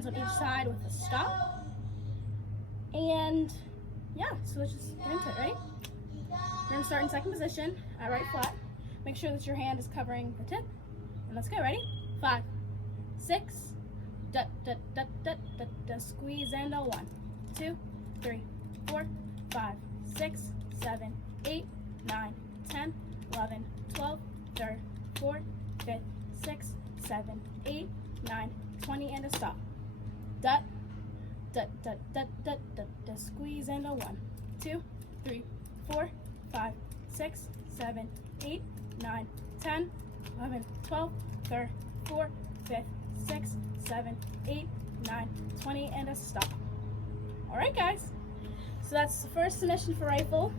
hands on each side with a stop. And yeah, so let's just get into it. Ready? We're gonna start in second position at right flat. Make sure that your hand is covering the tip. And let's go. Ready? 5, 6, da da da da da da. Squeeze and a 1, 2, 3, 4, 5, 6, 7, 8, 9, 10, 11, 12, 3rd, 4th, 5th, 6th, 7th, 8, 9, 20, and a stop. Da da da da da da da. Squeeze and a 1, 2, 3, 4, 5, 6, 7, 8, 9, 10, 11, 12, 3rd, 4th, 5th, 6th, 7th, 8, 9, 20, and a stop. All right, guys. So that's the first submission for rifle.